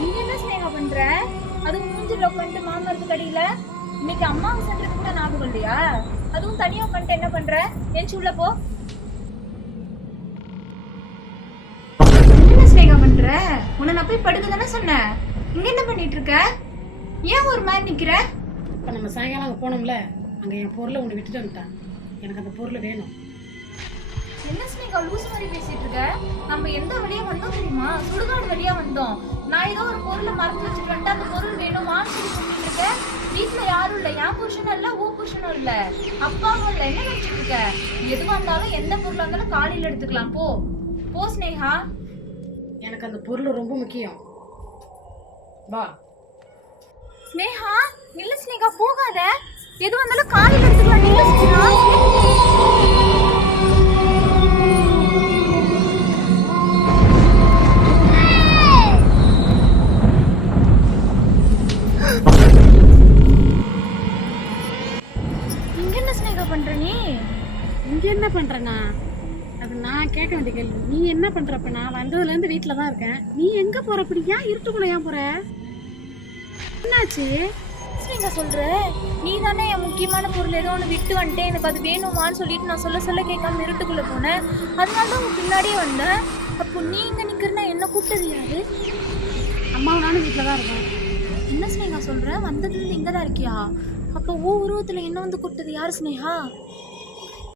நீங்க என்ன ஸ்னேகா பண்ற? அதுவும் மூஞ்சில உட்காந்து மாமரத்துக்கு அடியில. இன்னைக்கு அம்மாவை சென்றது கூட ஞாபகம் இல்லையா? அதுவும் தனியா உட்காந்து என்ன பண்ற? என் உள்ள போ. என்ன ஸ்னேகா பண்ற? உன்னை நான் போய் படுக்க தானே சொன்னேன். இங்க என்ன பண்ணிட்டு இருக்க? ஏன் ஒரு மாதிரி நிக்கிற? இப்போ நம்ம சாயங்காலம் அங்கே போனோம்ல, அங்கே என் பொருளை ஒன்று விட்டுட்டு வந்துட்டேன். எனக்கு அந்த பொருள் வேணும். என்ன ஸ்னேகா லூசு மாதிரி பேசிட்டு இருக்க? நம்ம எந்த வழியா வந்தோம் தெரியுமா? சுடுகாடு வழியா வந்தோம். நான் ஏதோ ஒரு பொருளை மறந்து வச்சுட்டு வந்துட்டு அந்த பொருள் வேணுமான்னு சொல்லி சொல்லிட்டு இருக்க. வீட்டுல யாரும் இல்ல, என் புருஷனும் இல்ல, ஊ புருஷனும் இல்ல, அப்பாவும் இல்ல. என்ன நினைச்சிட்டு இருக்க? எதுவா இருந்தாலும் எந்த பொருளா இருந்தாலும் காலையில எடுத்துக்கலாம். போ போ ஸ்னேகா. எனக்கு அந்த பொருள் ரொம்ப முக்கியம். வா ஸ்னேகா. இல்ல ஸ்னேகா, போகாத. எதுவா இருந்தாலும் காலையில எடுத்துக்கலாம். இல்ல ஸ்னேகா. இங்க என்ன ஸ்னேகா பண்ற நீ? இங்கே என்ன பண்ணுறேண்ணா? அது நான் கேட்க வேண்டிய கேள்வி. நீ என்ன பண்ணுறப்ப? நான் வந்ததுலேருந்து வீட்டில் தான் இருக்கேன். நீ எங்கே போகிற? அப்படி ஏன் இருட்டுக்குள்ளே ஏன் போகிற? என்னாச்சு? ஸ்னேகா சொல்ற, நீ தானே என் முக்கியமான பொருள் ஏதோ ஒன்று விட்டு வந்துட்டேன், எனக்கு அது வேணுமான்னு சொல்லிட்டு நான் சொல்ல கேட்காம இருட்டுக்குள்ள போனேன். அதனால தான் உன் பின்னாடியே வந்தேன். அப்போ நீ இங்க நிக்கிறனா என்ன கூப்பிட்டது யாரு? அம்மாவும் நானும் வீட்டில் தான் இருக்கேன். என்ன ஸ்னேகா சொல்ற? வந்ததுல இருந்து இங்க தான் இருக்கியா? அப்போ உருவத்துல என்ன வந்து கூப்பிட்டது யாரு ஸ்னேகா?